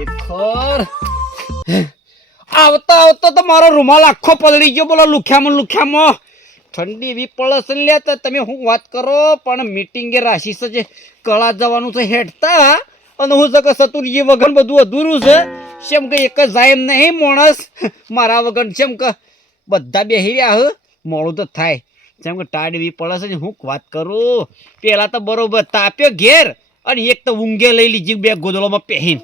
ખરેખર આવતા આવતા તો મારો રૂમાલ આખો પલળી ગયો. બોલો લુખ્યામાં ઠંડી એવી પડે છે લે. તો તમે હું વાત કરો પણ મીટિંગે રાશિ છે કળા જવાનું છે હેઠતા અને હું છે કે સતુરજી વગર બધું અધૂરું છે. શેમ કે એક જ જાય એમ નહીં માણસ મારા વગર શેમ કે બધા બેહી રહ્યા હ મોડું તો થાય. જેમ કે ટાઢ એવી પડે છે ને હું વાત કરું. પેલા તો બરોબર તાપ્યો ઘેર અને એક તો ઊંઘે લઈ લીધી બે ગોદડોમાં પહેરીને.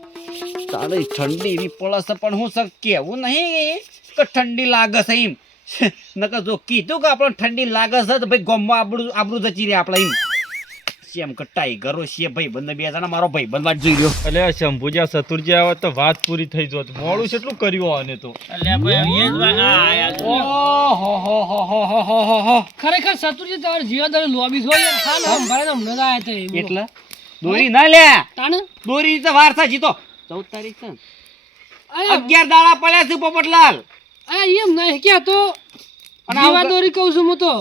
તારે ઠંડી એવી પડે છે પણ હું સર કેવું નહીં કે ઠંડી લાગે છે એમ. નકર જો કીધું કે આપણે ઠંડી લાગે છે તો ભાઈ ગમવા આપણું જચી રહે આપણે એમ. શેમ કે ટાઈગરો છે ભાઈ બંધ બે જણા મારો ભાઈ બંધ વાત જોઈ રહ્યો. એટલે શંભુજી સતુરજી આવે તો વાત પૂરી થઈ જોત. મોડું કેટલું કર્યું આને તો. ખરેખર સતુરજી તમારે જીવાદારી લોબી હોય એટલે દોરી ના લે તાને દોરી તો વાર થાય જીતો 14 તારીખ છે 11 દાડા પડ્યા છે પોપટલાલ. એમ નહીં કે તો જીવાદોરી કહું છું હું તો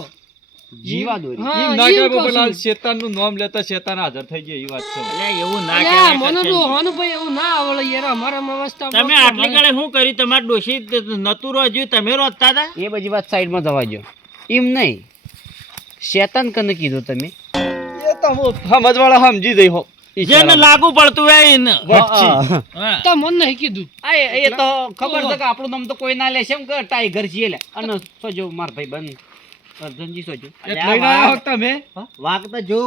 જીવા દોરી હા, એમ ના એમ કહેવાય કહું બાપુલાલ, છું. શેતાનનું નામ લેતા શેતાન હાજર થઈ જાય એ વાત છે. એવું ના અલ્યા, કહેવાય મને કરશે. ડોહાનું ભાઈ એવું ના આવડે યાર અમારા અવસ્થા તમે આટલી કાળે શું કર્યું? તમારે ડોશી નતું રોજ્યું, તમે રોજતા હતા. એ બધી વાત સાઈડમાં જવા દો. એમ નહીં શેતાન કને કીધું તમે એ તો હું સમજવાળા સમજી જઈ હો. જેને લાગુ પડતું હોય એને. હા. તો મન નહીં કીધું એ તો ખબર છે કે આપણું નામ તો કોઈ ના લે છે એમ કે ટાઈગર છીએ લે. અને સોજો માર ભાઈ બંધ અર્જનજી સોજો એક લઈને આવ્યા હો તમે. વાક તો જો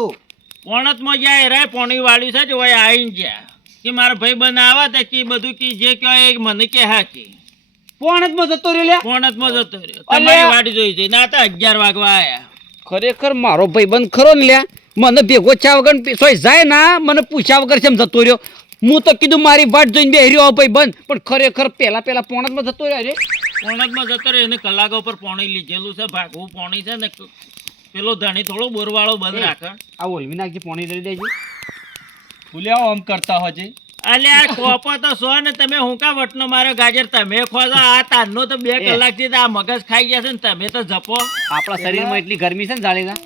પોણતમાં જાય રે પોણી વાળ્યું છે જ હોય આવીને જ્યાં કે મારા ભાઈ બન આવા તે કે બધું કે જે કહેવાય એ મને કે હા કે પોણતમાં જતો રહ્યો લે. પોણતમાં જતો રહ્યો. તમારી વાડી જોઈ છે ના તો 11 વાગવા આયા. ખરેખર મારો ભાઈ બંધ ખરો ને લ્યા. મને ભેગો છા વગર સોય જાય ના મને પૂછ્યા વગર છે જતો રહ્યો. હું તો કીધું મારી વાટ જોઈને બેહી રહ્યો ભાઈ બંધ પણ ખરેખર પેલા પોણતમાં જતો રહ્યો રે. પોણતમાં જતો રહ્યો. એને કલાકો પર પોણી લીધેલું છે. ભાગવું પોણી છે ને પેલો ધણી થોડો બોરવાળો બંધ રાખે. આ ઓલવી નાખજે પોણી દઈ દેજો. ભૂલ્યા આમ કરતા હોજે. અલ્યા કોપો તો સો ને તમે હું કા વટનો માર્યો ગાજર તમે ખો છો. આ તારનો તો 2 કલાકથી આ મગજ ખાઈ ગયા છે ને તમે તો જપો. આપણા શરીરમાં એટલી ગરમી છે ને જાળીના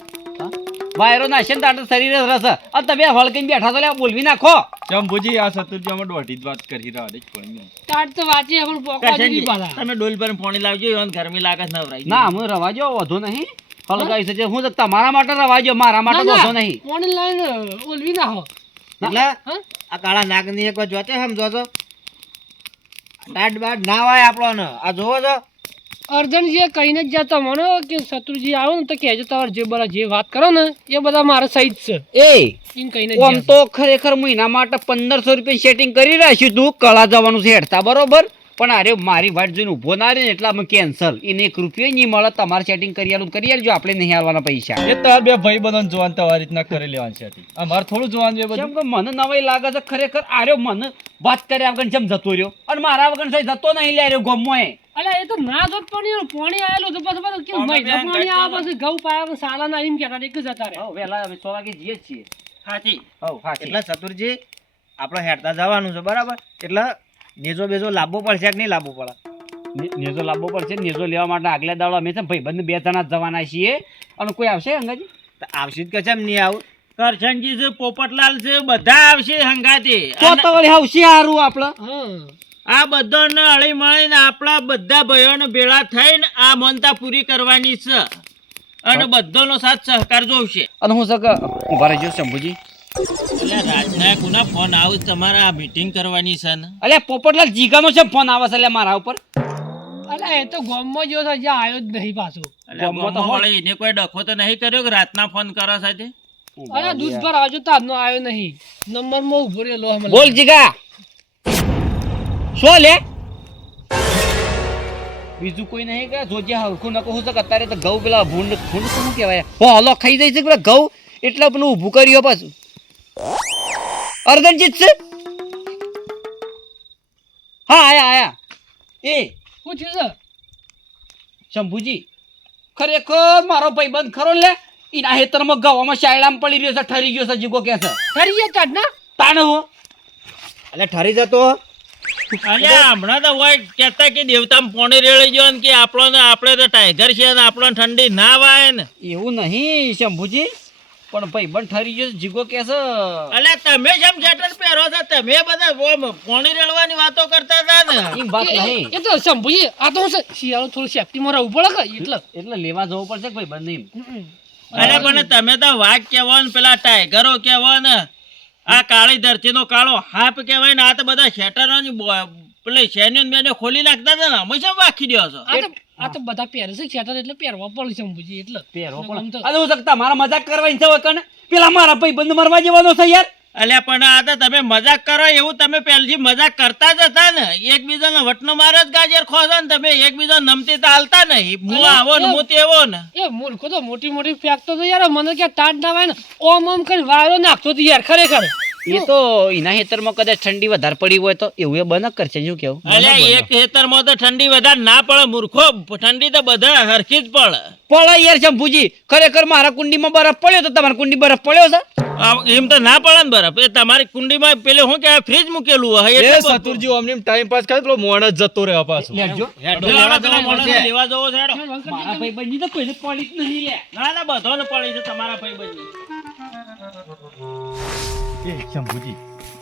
વાયરો નાશે ને તારે શરીર રસ અને તમે હળકીને બેઠા તો લે બોલવી નાખો. શંભુજી આ સતુરજી અમે દોઢી જ વાત કરી રહ્યા હતી પણ તાટ તો વાંચી પણ પોકવા દીધી પાછા તમે ડોલ પર પોણી લાવજો. એવન ગરમી લાગે છે નવરાઈ. ના હું રવાજો વધુ નહીં હળગાઈ છે હું તો તમારા માટે રવાજો મારા માટે વધુ નહીં. મોણી લાઈન ઓલવી ના હો એટલે આ કાળા નાગની એક જોતે સમજો છો દાડ બાડ ના હોય આપણો. આ જોવો છો અર્જનજી કહીને જ જતો મને કે શત્રુજી આવો ને તો કહેજો તમારે જે બધા જે વાત કરો ને એ બધા મારા સહિત છે એ એમ કહીને આમ તો ખરેખર મહિના માટે 1500 રૂપિયા સેટિંગ કરી રાખ્યું તું કળા જવાનું છે હેડતા બરોબર. પણ અરે મારી વાટ જોઈને ઉભો ના રહે ને એટલે અમે કેન્સલ. એને 1 રૂપિયો નહીં મળે. તમારે સેટિંગ કરી આલજો આપણે નહીં આવવાના પૈસા. એ તાર બે ભાઈ બંધન જોવાનું તમારી રીતના કરી લેવાનું છે. અમારે થોડું જોવાનું છે બધું. કેમ કે મને નવાઈ લાગે છે ખરેખર આર્યો મને વાત કર્યા વગર જેમ જતો રહ્યો અને મારા વગર થઈ જતો નહીં લે રહ્યો ગમો એ. અલ્યા એ તો ના જોત પાણી આવેલું તો પછી કેમ મહિના પાણી આવે પછી ઘઉં પાયા સાલા ના એમ કહેતા એક જ જતા રહે. હવ વેલા અમે 6 વાગે જઈએ જ છીએ. સાચી. હવ હાચી. એટલે ચતુરજી આપણે હેડતા જવાનું છે બરાબર. એટલે નેજો બેજો લાવવો પડશે કે નહીં લાવવો પડે? નેજો લાવવો પડશે. નેજો લેવા માટે આગલા દાડો અમે છે ભાઈબંધ 2 જણા જવાના છીએ. અને કોઈ આવશે અંગાજી? તો આવશે જ કે કેમ નહીં આવું? કરશનજી છે, પોપટલાલ છે, બધા આવશે હંગાતે. તો વળી આવશે હારું આપણે. આ બધાને હળી મળીને આપણા બધા ભાઈઓને ભેળા થઈને આ મનતા પૂરી કરવાની છે અને બધાનો સાથ સહકાર જોશે. અને હું સક ઉભા રહેજો શંભુજી. એટલે રાજના કોના ફોન આવે છે? તમારે આ મીટિંગ કરવાની છે ને? અલ્યા પોપટલાલ જીગાનો છે ફોન આવે છે અલ્યા મારા ઉપર. અલ્યા એ તો ગામમાં જો છે જ્યાં આવ્યો જ નહીં પાછો. એટલે ગામમાં વળી એને કોઈ ડખો તો નહીં કર્યો કે રાતના ફોન કરો સાથે? અલ્યા દૂધ પર આવજો તારનો આવ્યો નહીં. નંબરમાં ઉભો રહેલો હમણાં. બોલ જીગા શું લે? બીજું કોઈ નહીં કે જોજે હરખું ન કહું કે અત્યારે તો ઘઉં પેલા ભૂંડ શું કહેવાય હલો ખાઈ જાય છે પેલા ઘઉં એટલે પેલું ઊભું કર્યો પાછું. અર્જનજીત છે? હા આયા એ શું થયું છે? શંભુજી ખરેખર મારો ભાઈબંધ ખરો લે એના હેતરમાં ગવામાં શાયડામાં પડી રહ્યો છે ઠરી ગયો છે જીગો કે છે ઠરી ગયા તાટ ના તાણ હું એટલે ઠરી જતો અલ્યા હમણાં તો હોય કહેતા કે દેવતામાં પોણી રેળી ગયો ને કે આપણે તો ટાઈગર છે ને આપણને ઠંડી ના વાય ને. એવું નહીં શંભુજી પણ ભાઈ બંધ ઠરી ગયો છે, જીગો કે છે અલ્યા તમે જેમ શેટર પહેરો છો તમે બધા પોણી રેડવાની વાતો કરતા હતા ને એમ વાત નહીં. એ તો શંભુજી આ તો હું છે શિયાળો થોડું સેફટીમાં રહેવું પડે કે એટલે એટલે લેવા જવું પડશે કે ભાઈ બંધ એમ. અરે પણ તમે તો વાઘ કેવો ને પેલા ટાઈગરો કેવો ને આ કાળી ધરતી નો કાળો હાપ કેવાય ને આ તો બધા શેટરો પેલે શેન્યો મેને ખોલી નાખતા હતા ને અમે શેમ વાખી દ્યો છો આ તો બધા પહેરે છે શેટર એટલે પહેરવા પડે શંભુજી એટલે પહેરવો આમ પડે. તો- અરે હું શકતા મારા મજાક કરવાની છે વકન પેલા મારા ભાઈ બંધ મરવા જેવાનો છે યાર. અલ્યા પણ આ તો તમે મજાક કરો એવું તમે પહેલથી મજાક કરતા જ હતા ને એકબીજાનો વટનો મારો જ ગાજર ખોસો ને તમે એકબીજા નમતી તો હાલતા નહીં હું આવો ને હું તેવો ને એ મૂર્ખો તો મોટી મોટી ફેંકતો તો યાર મને ક્યાં ટાટ ના વાય ને ઓમ ઓમ કરીને વાયરો નાખતો તો યાર ખરેખર એ તો એના હેતરમાં કદાચ ઠંડી વધારે પડી હોય તો એવું એ બન કરશે શું કેવું. અલ્યા એક ખેતરમાં તો ઠંડી વધારે ના પડે મૂર્ખો ઠંડી તો બધા હરખી જ પડે પડે યાર શંભુજી, ખરેખર મારા કુંડીમાં બરફ પડ્યો તો તમારા કુંડી બરફ પડ્યો છે. એમ તો ના પડે ને બરફ એ તમારી કુંડીમાં પેલે શું કહેવાય ફ્રીજ મૂકેલું હોય એ એટલે બધું. સતુરજી અમને ટાઈમ પાસ કરે પેલો મોણ જ જતો રહે પાછું. લેજો. લેવા પેલા માણસને લેવા જવો છે હેડો. મારા ભાઈ બંધ તો કોઈને પડી જ નહીં લે. ના ના બધોને પડી છે તમારા ભાઈબંધની. એ શંભુજી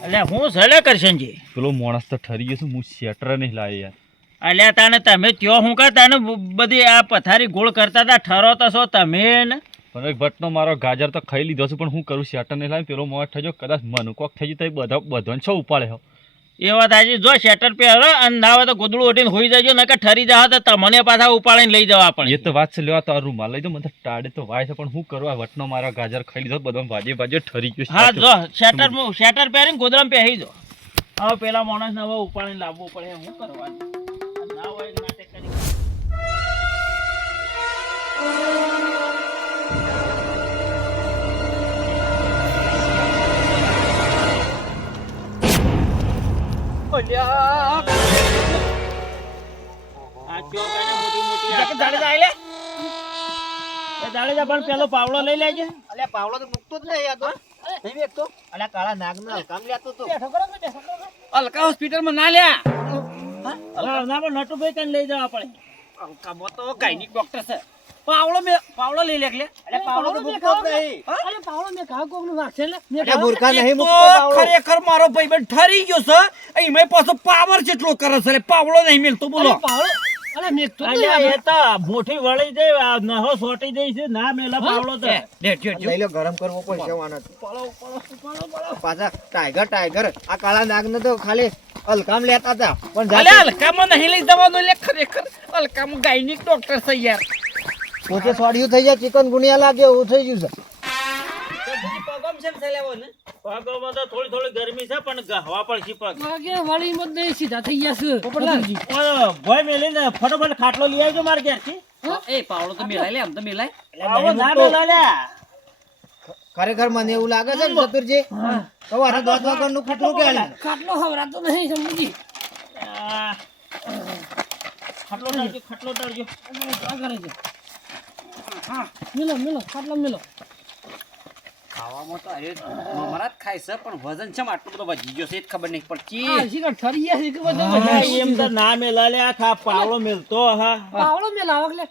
અલ્યા હું સલે કરશનજી પેલો માણસ તો ઠરી ગયો છું, હું શેટર નહીં લાવે યાર. અલ્યા તાને તમે ત્યો હું કા તાને બધી આ પથારી ગોળ કરતા હતા ઠરો તો છો તમે ને પણ એક વટનો મારો ગાજર તો ખાઈ લીધો છે, પણ હું કરું શેટર નહીં લાવે. પેલો મોટ થયો કદાચ મનુ કોક થઈ જાય તો બધાને છો ઉપાડે હો. એ વાત આજે જો શેટર પહેરો અને ના હોય તો ગોદડું ઓઢીને હોઈ જજો નકર ઠરી જાવ તો તમને પાછા ઉપાડીને લઈ જવા એ પડે તો વાત છે, લેવા તો આ રૂમાલ લઈ દો, મને તો ટાળે તો વાય છે, પણ હું કરું આ વટનો મારા ગાજર ખાઈ લીધો બધો ભાજે ભાજે ઠરી ગયો. હા જો શેટર પહેરીને ગોદડામાં પહેરી જો હવે પેલા માણસને હવે ઉપાડીને લાવવું પડે શું કરવાનું ના હોય તો નાટક કરી આ ચોકાને મોટી મોટી જાડેજા આઈ લે એ જાડેજા પણ પેલો પાવડો લઈ લેજે અલ્યા પાવડો તો મુકતો જ નહીં યાર. નહીં વેચતો. અલ્યા કાળા નાગનો હલકામ લેતો તો. હલકા હોસ્પિટલમાં ના લ્યા. ના પણ નટુભાઈ કઈ લઈ જવા પડે હલકામાં તો ગાયનિક ડોક્ટર છે. પાવડો લઈ લે લે. અલ્યા પાવડો તો મુકતો જ નહીં. અરે પાવડો મેં કહા કોકનું નાખશે ને મેં અલ્યા મૂર્ખા નહીં મુકતો પાવડો. ખરેખર મારો ભાઈબંધ ઠરી ગયો છે. એમાં પાછો પાવર જેટલો કરે છે. એટલે પાવડો નહીં મેલતો બોલો. પાવડો અરે મેં તો અલ્યા એ તો મોટી વળી દે નહો સોટી દઈ છે ના મેલા પાવડો તો લઈ લો ગરમ કરવો પડશે આના પાછા ટાઈગર આ કાળા નાગ ને તો ખાલી હલકામ લેતા હતા પણ અલ્યા હલકામાં નહીં લઈ જવાનું. એટલે ખરેખર હલકામાં ગાયનિક ડોક્ટર છે યાર. પોતે સ્વાડિયું થઈ જાય ચિકન ગુનિયા લાગે એવું થઈ ગયું છે પગોમાં તો થોડી થોડી ગરમી છે પણ હવા પડશે પગ વાગે વાળી મત નહીં સીધા થઈ ગયા છે પોપટલાલજી. ભોય મેલીને ફટોફટ ખાટલો લઈ આવજો મારે ઘેરથી એ પાવડો તો મેલાય લે આમ તો મેલાય. આવો ના મેલા લ્યા ખરેખર મને એવું લાગે છે ને ચતુરજી તો આ 10 વાગ્યાનું ખટલું કે ખાટલો હવરાતો નહીં સમજી આ, ખાટલો ટાળજો આ કરે છે હા મિલો ખાટલો મિલો ખાવામાં તો અરે મમરા જ ખાય છે પણ વજન છે આટલું બધો વધી ગયો છે એ જ ખબર નહીં પડતી. આ શીખર ઠરી ગયા છે કે બધું હા, એમ તો ના મેલા લ્યા ખા પાવડો મેલતો હા પાવડો મેં લાવો એટલે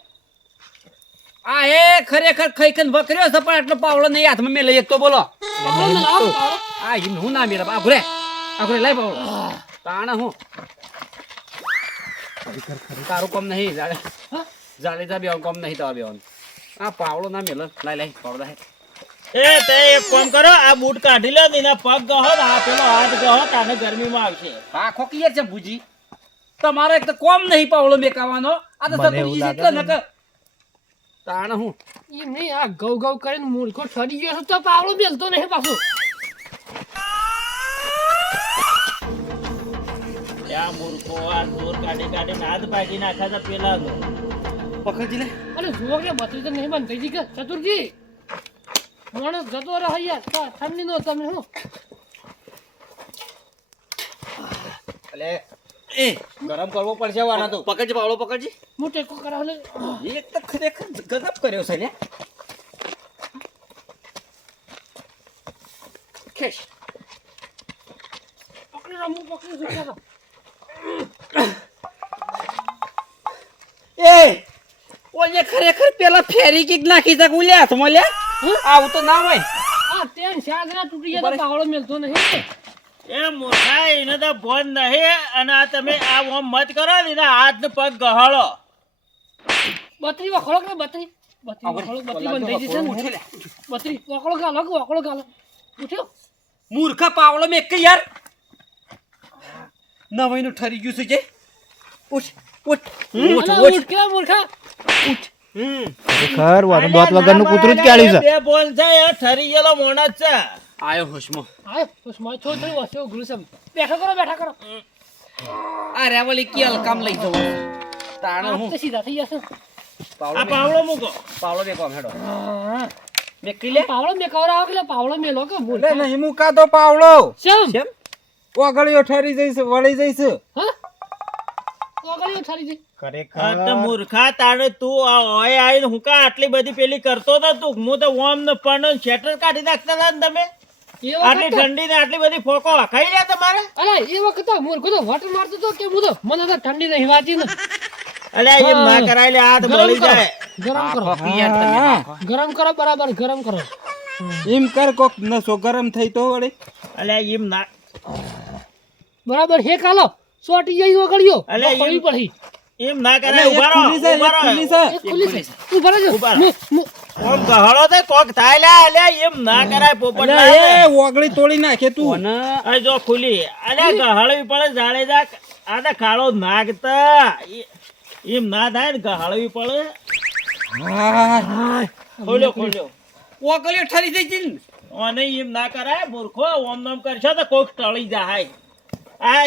આ એ ખરેખર ખાઈ ખાઈને વકર્યો છે પણ આટલો પાવડો નહીં હાથમાં મેં લઈ એક તો બોલો. પાવડો મેં લાવો પાવડો આ હું ના મેળા આઘુરે લાય પાવડો તાણા હું તારું કામ નહીં જાડેજા બેવાનું કામ નહીં તમારે બેવાનું. આ પાવડો ના મેલો લાય પાવડો લાય. એ તે એક કામ કરો આ બૂટ કાઢી લો ને પગ ગહો ને આ પેલો હાથ ગહો તાને ગરમીમાં આવશે હા ખોકી યાર છે ભૂજી તમારે એક તો કોમ નહીં પાવડો મેકાવાનો. આ તો સતુજી એટલે નકર તાણ હું એ નહીં આ ગૌ કરીને મૂર્ખો ઠરી ગયો છે તો પાવડો મેલતો નહીં પાછો ત્યાં મૂર્ખો આ દૂર કાઢી હાથ ભાગી નાખ્યા હતા પેલા તો. પકડજી લે. અરે જુઓ કે બત્રી તો નહીં બનતી જી કે ચતુરજી માણસ જતો રહે યાર ઠંડી નો તમે શું એટલે એ ગરમ કરવો પડશે આના તો પકડજી પાવડો પકડજી. હું ટેકો કરાવ લે એક તો ખરેખર ગજબ કર્યો છે ને. ખેશ પકડી રમું પકડી શું એ ઓય ખરેખર પેલા ફેરી કીક નાખી તા ગુલ્યા હાથમાં લ્યા આવું તો ના હોય. આ તેન ચાર જણા તૂટી ગયા તો પાવડો મેલતો નહીં. એ મોટા એને તો ફોન નહીં અને આ તમે આ ઓમ મત કરો ને એના હાથ ને પગ ગહાળો. બત્રી વખોળો કે બત્રી વખોળો, બત્રી બંધ થઈ જશે ને. બત્રી વખોળો ગાલો ઉઠ્યો. મૂર્ખા પાવડો મેં એક યાર નવાઈનું ઠરી ગયું છે જે. ઉઠ ઉઠ ઉઠ અલા, ઉઠ. ઉઠ કેવા મૂર્ખા. ખર વાગન દોત વગરનું કૂતરું જ કાઢ્યું છે. બે બોલ છે એ ઠરી ગયેલો મોણસ છે. આયો હોશમાં. આય ઉસ્માન થોડી વસ્તુ ગ્રુસમ. બેઠા કરો. આ રેવલી કે હલકામ લઈ જવો તાણે આ હું તો સીધા થઈ જશે. આ પાવડો મૂકો. પાવડો બે કોમ હેડો હા. મેકી લે. પાવડો મે કવર આવે એટલે પાવડો મેલો કે એટલે મૂર્ખા. નહીં મુકાતો પાવડો શેમ? કેમ? ઓગળીઓ ઠરી જઈશ વળી જઈશ. હા? ઓગળીઓ ઠરી જઈ. હા તો મૂર્ખા તાણે તું આ ઓય આઈને હું કા આટલી બધી પેલી કરતો તો તું હું તો ઓમ ને પણ શેટર કાઢી નાખતા હતા ને તમે. એ આટલી વખત ઠંડી ને આટલી બધી ફોકો ખાઈ રહ્યા તમારે. અરે એ વખત તો મૂર્ખો તો વટ મારતો તો કે હું તો મને તો ઠંડી નહીં વાતી ને. અલે એમ ના કરાય લે હાથ ગરમ બળી કરો. જાય. ગરમ કરો. કોકી યાર તમે હા. ગરમ કરો બરાબર ગરમ કરો. એમ કર કોક નસો ગરમ થઈ તો વળી. અલે એમ ના બરાબર હે કાલો સોટી જઈ ઓગળ્યો. અલે, તો ખોલી પડી. એમ ના એટલે કરાય. એક ઉભા રહો, ખુલ્લી છે, ઉભા એક રહો. ખુલ્લી છે. એ ખુલ્લી છે. ઉભા રહેજો. ઉભા રહો. ઓમ ગહળો તો કોક થાય લે. અલે એમ ના કરાય પોપટ એટલે ના. એ ઓગળી તોડી નાખે તું. કોને આ જો ખુલી. અલે ગહળવી પડે જાડેજા. આ તો કાળો નાગતા એમ ના થાય ને ગહળવી પડે. હા. ખોલ્યો. ઓગળ્યો ઠરી જઈ છે ને. અને એમ ના કરાય મૂર્ખો. ઓમ નોમ કરશો તો કોક ટળી જાય. આ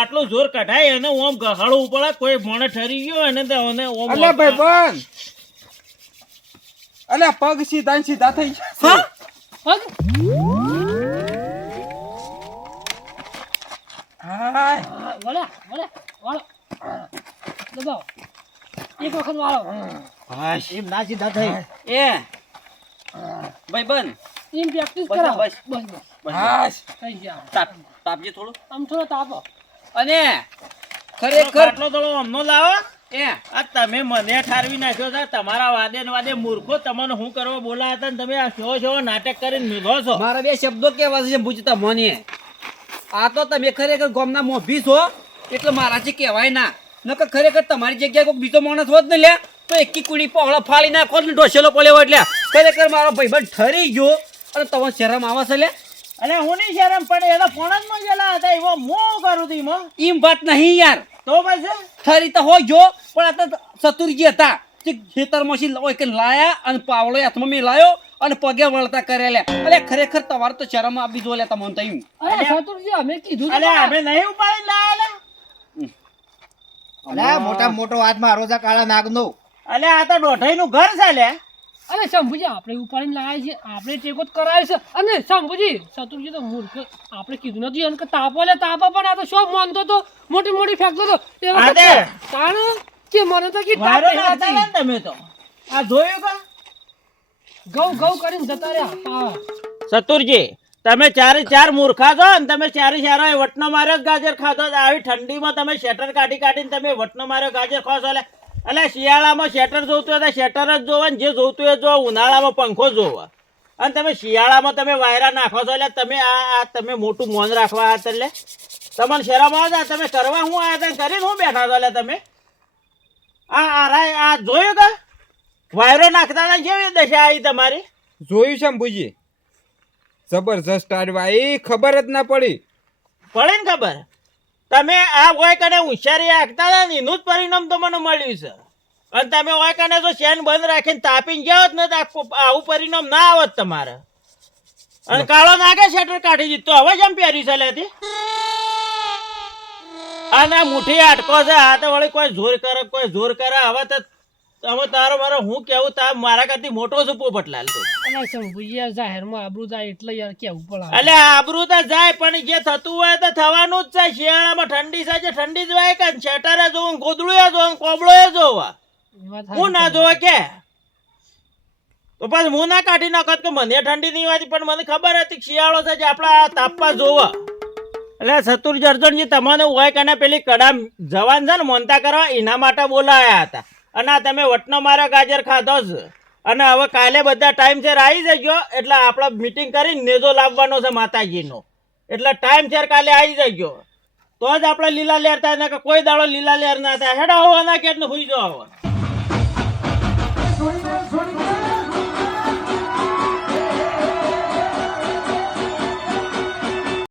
આટલું જોર કઢાય અને ઓમ ગહાડવું પડે. કોઈ મોણે ઠરી ગયો અને તો ઓને ઓમ અલ્યા ભાઈ બન. અલ્યા પગ સીધા ને સીધા થઈ જશે. પગ. હાય. વાળો. દબાવો. એક વખત વાળો. એમ ના સીધા થઈ. એ ભાઈ બન એમ પ્રેક્ટિસ બસ, કરાવો. બસ. બસ. હાશ. થઈ ગયા. તાપજે થોડું. આમ થોડો તાપો. અને ખરેખર આટલો થોડો અમનો લાવો. એ આ તમે મને ઠારવી નાખ્યો છે. તમારા વાદે ને વાદે મૂર્ખો તમને શું કરવા બોલાયા હતા ને તમે આ શો નાટક કરીને મેળવો છો. મારા બે શબ્દો કેવા છે પૂછતા મને. આ તો તમે ખરેખર ગામના મોભી છો એટલે મારાથી કહેવાય ના. નકર ખરેખર તમારી જગ્યાએ કોઈ બીજો માણસ હોત ને લે તો એકી કુડી પહોળો ફાળી નાખો ને ઢોસેલો પડ્યો એટલે ખરેખર મારો ભાઈબંધ ઠરી ગયો અને તમને શરમ આવે છે લે. અને હું નહીં શરમ પડે. એના ફોન જ માં ગયેલા હતા. એવો હું કરું તું એમાં. એમ વાત નહીં યાર. તો પછી ઠરી તો હોય જો પણ આ તો ચતુરજી હતા જે ખેતરમાંથી લાયા અને પાવડો હાથમાં મેલાયો અને પગે વળતા કરેલા. અરે ખરેખર તમારે તો શરમ આપી જો લે તમને તો એમ. અરે સતુરજી અમે કીધું અલે તો અમે નહીં ઉપાડી લાયેલા. અલ્યા મોટા મોટો હાથ મારો છે કાળા નાગનો. અલે આ તો દોઢાઈનું ઘર છે લે. અરે શંભુજી આપણે ઉપાડીને લાવ્યા છે આપણે ટેકો જ કરાય છે અને શંભુજી સતુરજી તો મૂર્ખ આપણે કીધું નથી એને કે તાપો પણ આ તો શું માનતો તો મોટી ફેંકતો તો એ હા વખતે તે. તાણ કે મને તો કે વાયરો નાખતા હતા ને તમે તો. આ જોયું કા? ગૌ કરીને જતા રહ્યા. સતુરજી તમે ચારે ચાર મૂર્ખા છો ને તમે ચારે ચાર વટનો માર્યો જ ગાજર ખાધો. આવી ઠંડીમાં તમે શેટર કાઢીને તમે વટનો માર્યો ગાજર ખાશો. એટલે શિયાળામાં શેટર જોતું હોય તો શેટર જ જોવા ને જે જોતું હોય જોવા. ઉનાળામાં પંખો જોવા અને તમે શિયાળામાં તમે વાયરા નાખો છો. એટલે તમે આ તમે મોટું મોન રાખવા હતા એટલે તમને શરમ આવે છે. તમે કરવા શું આવ્યા હતા કરીને હું બેઠા છો. એટલે તમે આ જોયું કા વાયરો નાખતા હતા કેવી દશા આવી તમારી. જોયું છે બુજી જબરજસ્ત આડવાઈ ખબર જ ના પડી. પડે ને ખબર. તમે આ હોય કને હોશિયારી રાખતા હતા ને એનું જ પરિણામ તો મને મળ્યું છે. અને તમે હોય કને જો શેન બંધ રાખીને તાપીને ગયા હોત ને તો આવું પરિણામ ના આવત તમારે. અને કાળો નાગે શેટર કાઢી દીધો. હવે જેમ પહેર્યું છે લેતી અને આ મુઠ્ઠી આટકો છે. આ તો વળી કોઈ જોર કરે. હવે તો તમે તારો મારો હું કેવું તા મારા કરતી મોટો છે પોપટલાલ તો. અલા શંભુજી યાર જાહેરમાં આબરૂ જાય એટલે યાર કેવું પડે. એટલે આબરૂ તો જાય પણ જે થતું હોય તો થવાનું જ છે. શિયાળામાં ઠંડી છે જે ઠંડી જ વાય કે શેટરે જોવું ગોદડું જોવું કોબળો જોવા. એ વાત હું ના જોવા કે તો પછી હું ના કાઢી નાખત કે મને ઠંડી નહીં વાતી. પણ મને ખબર હતી શિયાળો છે જે આપણા તાપવા જોવા. એટલે સતુર જર્જનજી તમને હોય કે પેલી કડા જવાન છે ને મોનતા કરવા એના માટે બોલાયા હતા. અને આ તમે વટનો મારા ગાજર ખાધો છે અને હવે કાલે બધા ટાઈમસર આવી જજો એટલે આપણે મીટિંગ કરીને નેજો લાવવાનો છે માતાજીનો એટલે ટાઈમસર કાલે આવી જજો તો જ આપણે લીલા લેર થાય ને કે કોઈ દાડો લીલા લેર ના થાય હેડા હોવાના કે હોઈ જાવ હવે